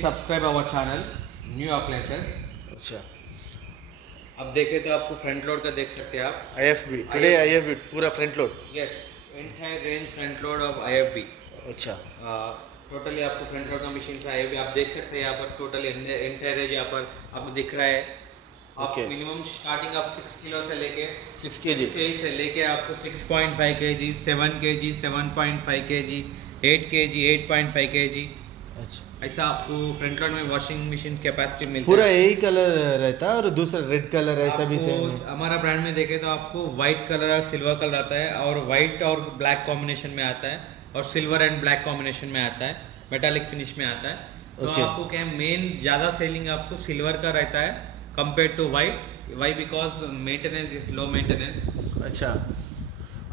Subscribe our channel new appliances. अच्छा, अब देखें तो आपको फ्रंट लोड का देख सकते हैं आप। IFB टुडे IFB पूरा front load. Yes, entire range front load of IFB। अच्छा, टोटली आपको फ्रंट लोड का मशीन से IFB आप देख सकते हैं यहाँ पर। टोटल एंटायर रेंज यहाँ पर आपको दिख रहा है। आप मिनिमम स्टार्टिंग आप 6 किलो से लेके 6 kg से लेके आपको 6.5 kg, 7 kg, 7.5 kg, 8 kg, 8.5 kg। अच्छा, ऐसा आपको फ्रंट लोड में वॉशिंग मशीन कैपेसिटी मिलती है। पूरा यही कलर रहता है और दूसरा रेड कलर ऐसा भी सेम है। हमारा ब्रांड में देखें तो आपको व्हाइट कलर और सिल्वर कलर आता है, और व्हाइट और ब्लैक कॉम्बिनेशन में आता है, और सिल्वर एंड ब्लैक कॉम्बिनेशन में आता है, मेटालिक फिनिश में आता है। तो आपको क्या मेन ज़्यादा सेलिंग आपको सिल्वर का रहता है compare to white. Why because maintenance is low maintenance. अच्छा,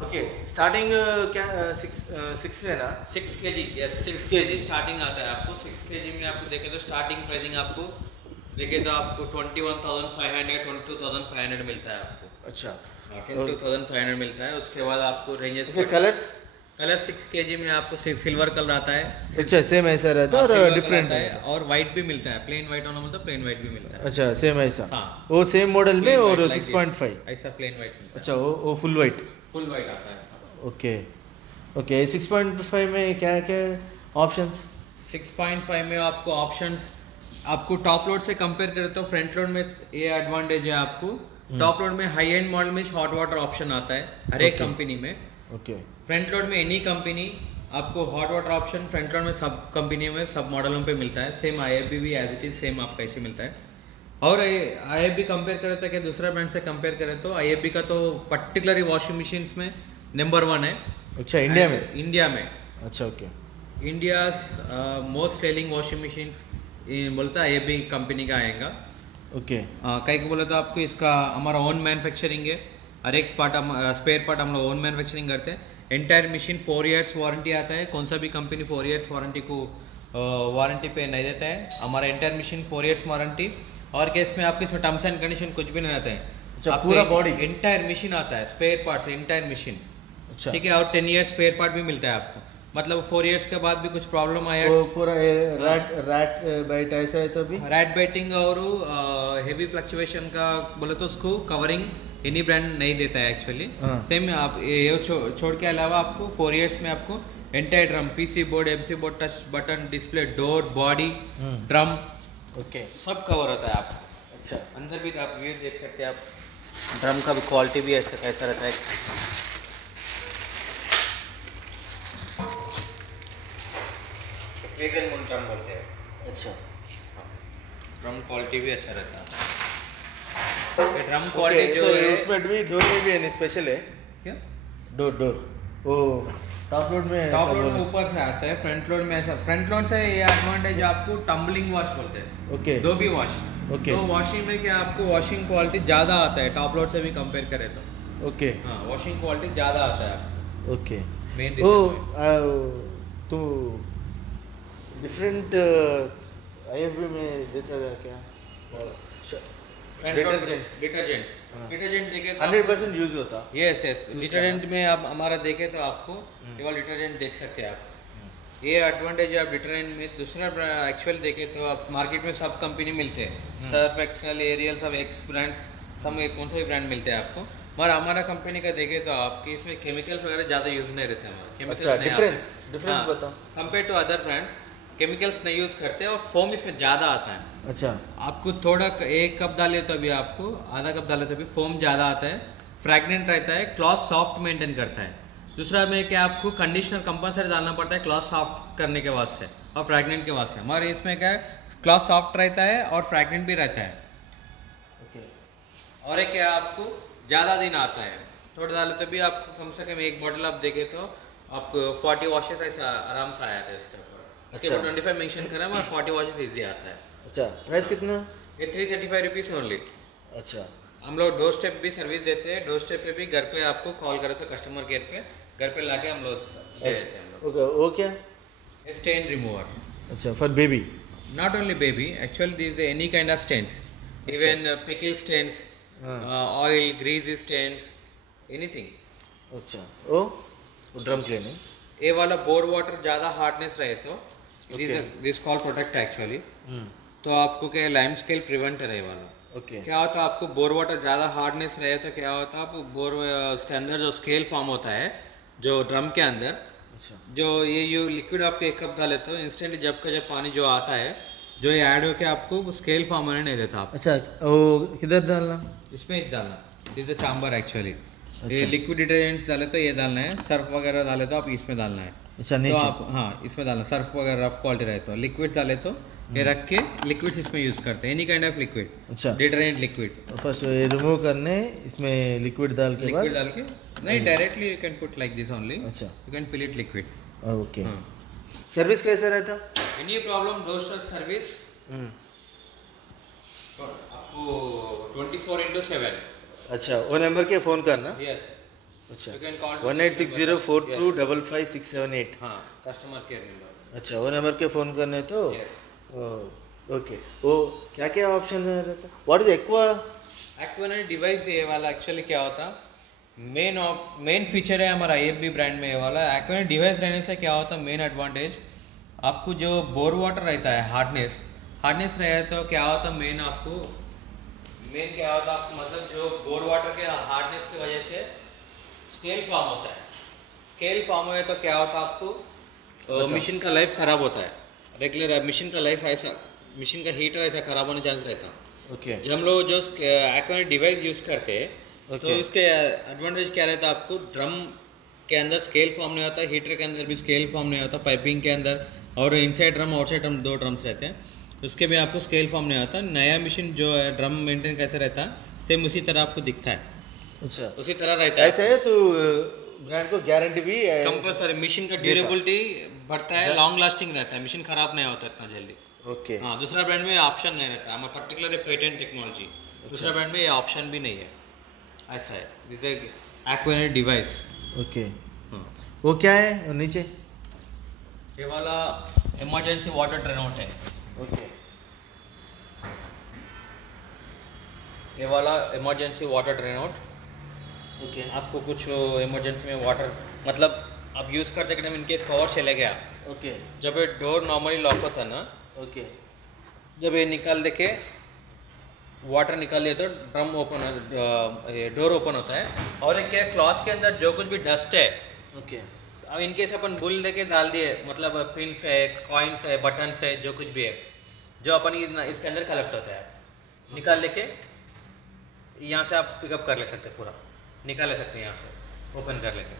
ओके, स्टार्टिंग क्या 6 है ना? 6 kg, यस 6 kg स्टार्टिंग आता है आपको। 6 kg में आपको देखें तो स्टार्टिंग प्राइसिंग आपको देखें तो आपको 21,500, 22,500 मिलता है आपको। अच्छा, 22,500 मिलता है। उसके बाद आपको रेंजेस कलर 6 kg में आपको सिल्वर कलर आता है। अच्छा, सेम ऐसा रहता है और डिफरेंट है, और व्हाइट भी मिलता है। प्लेन व्हाइट होना मतलब प्लेन व्हाइट भी मिलता है। अच्छा, सेम ऐसा। हाँ, वो सेम मॉडल में और 6.5 ऐसा प्लेन व्हाइट मिलता है। अच्छा, वो फुल व्हाइट आता है। Okay okay. 6.5 में क्या क्या ऑप्शंस? 6.5 में आपको ऑप्शंस आपको टॉप लोड से कंपेयर करें तो फ्रंट लोड में ये एडवांटेज है आपको। टॉप लोड में हाई एंड मॉडल में हॉट वाटर ऑप्शन आता है हर एक कंपनी में। ओके, फ्रंट लोड में एनी कंपनी आपको hot water option front load में सब कंपनी में सब मॉडलों पे मिलता है। सेम IFB भी एज इट इज सेम आपका ऐसे मिलता है। और IFB कंपेयर करें तो क्या दूसरा ब्रांड से कंपेयर करें तो IFB का तो पर्टिकुलरली वॉशिंग मशीन्स में नंबर 1 है। अच्छा, इंडिया में अच्छा, okay. India most selling washing machines बोलता है IFB कंपनी का आएगा। ओके, कई को बोला तो आपको इसका हमारा ओन मैन्युफैक्चरिंग है। हर एक स्पेयर पार्ट हम लोग ओन मैन्युफैक्चरिंग करते हैं। एंटायर मशीन 4 years वारंटी आता है। कौन सा भी कंपनी 4 years वारंटी को वारंटी पे नहीं देता है। हमारा एंटायर मशीन 4 years वारंटी। और केस में आपके इसमें टर्म्स एंड कंडीशन कुछ भी नहीं रहता है। अच्छा, पूरा बॉडी एंटायर मशीन आता है, स्पेयर पार्ट एंटायर मशीन। अच्छा, ठीक है, और 10 years स्पेयर पार्ट भी मिलता है आपको। मतलब 4 years के बाद भी कुछ प्रॉब्लम आया वो पूरा रैट बाइट ऐसा है तो भी रैट बाइटिंग और हेवी फ्लक्चुएशन का बोले तो उसको कवरिंग एनी ब्रांड नहीं देता है एक्चुअली। सेम आप ये छोड़ के अलावा आपको 4 years में आपको entire drum, PC board, MC board, touch button, display, door, body, drum, okay, सब कवर होता है आपको। अच्छा, अंदर भी आप व्यू देख सकते हैं आप। ड्रम का भी क्वालिटी भी ऐसा कैसा रहता है। फ्रीजन मून ड्रम बोलते हैं। अच्छा, ड्रम क्वालिटी भी अच्छा रहता है। ड्रम क्वालिटी जो है उसमें भी डोर में भी है स्पेशल है क्या? डोर वो टॉप लोड में ऊपर से आता है। फ्रंट लोड में ऐसा फ्रंट लोड से ये एडवांटेज आपको टम्बलिंग वॉश बोलते हैं। ओके, दो भी वॉश। ओके, तो वॉशिंग में क्या आपको वॉशिंग क्वालिटी ज़्यादा आता है टॉप लोड से भी कंपेयर करें तो। ओके, हाँ, वॉशिंग क्वालिटी ज़्यादा आता है आपको। ओके। मेन तो डिफरेंट IFB में देता है क्या? डिटर्जेंट देखे 100% यूज होता। यस डिटर्जेंट में आप हमारा देखे तो आपको केवल डिटर्जेंट देख सकते हैं आप। ये एडवांटेज है आप डिटर्जेंट में। दूसरा एक्चुअल देखे तो आप मार्केट में सब कंपनी मिलते हैं। सर्फ एक्सेल, एरियल, सब एक्स ब्रांड्स, सब कौन सा भी ब्रांड मिलते हैं आपको। मगर हमारा कंपनी का देखे तो आपके इसमें केमिकल्स वगैरह ज़्यादा यूज नहीं रहते हैं। अच्छा, डिफरेंस बताओ। Compare to other brands chemicals नहीं यूज करते और फोम इसमें ज़्यादा आता है। अच्छा, आपको थोड़ा 1 कप डाले तो भी आपको आधा कप डाले तो भी फोम ज़्यादा आता है। फ्रैगनेंट रहता है, क्लॉथ सॉफ्ट मेंटेन करता है। दूसरा में क्या आपको कंडीशनर कंपलसरी डालना पड़ता है क्लॉथ सॉफ्ट करने के वास्ते और फ्रैगनेंट के वास्ते। हमारे इसमें क्या है क्लॉथ सॉफ्ट रहता है और फ्रैगनेंट भी रहता है। ओके, और एक क्या आपको ज़्यादा दिन आता है। थोड़ा डाले तो भी आपको कम से कम एक बॉटल आप देखे तो आपको 40 वॉशेस ऐसा आराम से आया था इसके ऊपर। अच्छा, 25 मेंशन करा और 40 वॉशेस इजी आता है। अच्छा, प्राइस कितना? ये 335 रुपीज़ ओनली। अच्छा, हम लोग डोर स्टेप भी सर्विस देते हैं। डोर स्टेप पे भी घर पे आपको कॉल करो तो कस्टमर केयर पे घर पे लाके हम लोग दे देते हैं। ओके, वो क्या? Stain remover. अच्छा, for baby? Not only baby, actually this any kind of stains, even pickle stains, oil grease stains, anything. अच्छा, ओ ड्रम क्लीनिंग। ये वाला बोर वाटर ज़्यादा हार्डनेस रहे तो दिस कॉल प्रोटेक्ट एक्चुअली। तो आपको क्या लाइम स्केल प्रिवेंटर है ये वाला। ओके क्या होता है आपको बोर वाटर ज़्यादा हार्डनेस रहे तो क्या होता है आप बोर उसके अंदर जो स्केल फॉर्म होता है जो ड्रम के अंदर, अच्छा जो ये लिक्विड आप एक कप डाले तो इंस्टेंटली जब का जब पानी जो आता है जो ये ऐड होके आपको स्केल फॉर्म होने नहीं देता। आप अच्छा वो किधर डालना? इसमें ही डालना, दिस द चाम्बर एक्चुअली। ये लिक्विड डिटर्जेंट्स डाले तो ये डालना है, सर्फ वगैरह डाले तो आप इसमें डालना है। अच्छा तो नीचे आप हाँ इसमें डालना, सर्फ वगैरह रफ क्वालिटी रहे तो लिक्विड्स डाले तो ये रख के लिक्विड्स इसमें यूज करते हैं, एनी काइंड ऑफ लिक्विड, अच्छा डिटर्जेंट लिक्विड। फर्स्ट ये रिमूव करने इसमें लिक्विड डाल के बाद लिक्विड डाल के नहीं directly you can put like this only, अच्छा you can fill it liquid. Okay service कैसे रहता? एनी प्रॉब्लम डोस्टर सर्विस आपको 24/7। अच्छा वो नंबर के फ़ोन करना? यस अच्छा यू कैन कॉल 186042555678। हाँ कस्टमर केयर नंबर। अच्छा वो नंबर के फ़ोन करने तो ओके वो क्या क्या ऑप्शन रहता? What is aqua? Aquanet device ये वाला एक्चुअली क्या होता, मेन फीचर है हमारा AFB ब्रांड में ये वाला। एक्वानेट डिवाइस रहने से क्या होता मेन एडवांटेज, आपको जो बोर वाटर रहता है हार्डनेस रहे तो क्या होता मेन क्या होता आपको, मतलब जो बोर वाटर के हार्डनेस की वजह से स्केल फॉर्म होता है। स्केल फॉर्म हुए तो क्या होता आपको मशीन का लाइफ खराब होता है। रेगुलर मशीन का लाइफ ऐसा, मशीन का हीटर ऐसा खराब होने चांस रहता है। ओके जब हम लोग जो एक्वानेट डिवाइस यूज करते हैं तो इसके एडवांटेज क्या रहता है आपको, ड्रम के अंदर स्केल फॉर्म नहीं होता, हीटर के अंदर भी स्केल फॉर्म नहीं होता, पाइपिंग के अंदर और inside drum outside drum 2 drums रहते हैं, उसके भी आपको स्केल फॉर्म नहीं होता। नया मशीन जो है ड्रम मेंटेन कैसे रहता है सेम उसी तरह आपको दिखता है, अच्छा उसी तरह रहता है। ऐसे है तो ब्रांड को गारंटी भी कंपल्सरी, मशीन का ड्यूरेबिलिटी बढ़ता है, लॉन्ग लास्टिंग रहता है, मशीन खराब नहीं होता इतना जल्दी। ओके हाँ दूसरा ब्रांड में ऑप्शन नहीं रहता है, पर्टिकुलर पेटेंट टेक्नोलॉजी, दूसरा ब्रांड में ये ऑप्शन भी नहीं है। ऐसा है दिस एक्वानेट डिवाइस। ओके वो क्या है वो नीचे? ये वाला इमरजेंसी वाटर ड्रेनआउट है। ओके ये वाला इमरजेंसी वाटर ड्रेनआउट। ओके आपको कुछ इमरजेंसी में वाटर, मतलब आप यूज़ करते टाइम इनकेस पावर चले गया, ओके जब ये डोर नॉर्मली लॉक होता है ना, ओके जब ये निकाल दे के वाटर निकाल लिया तो ड्रम ओपन, डोर ओपन होता है और एक क्या क्लॉथ के अंदर जो कुछ भी डस्ट है, ओके अब इनकेस अपन बुल दे के डाल दिए, मतलब पिन्स है, कॉइन्स है, बटन्स है, जो कुछ भी है जो अपन इसके अंदर कलेक्ट होता है, निकाल लेके यहाँ से आप पिकअप कर ले सकते, पूरा निकाल ले सकते हैं यहाँ से ओपन कर लेके।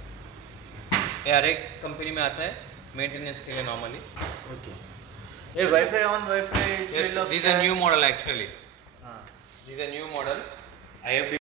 ये हर एक कंपनी में आता है मेंटेनेंस के लिए नॉर्मली। ओके ये wifi on wifi this is a new model actually, this is a new model IFB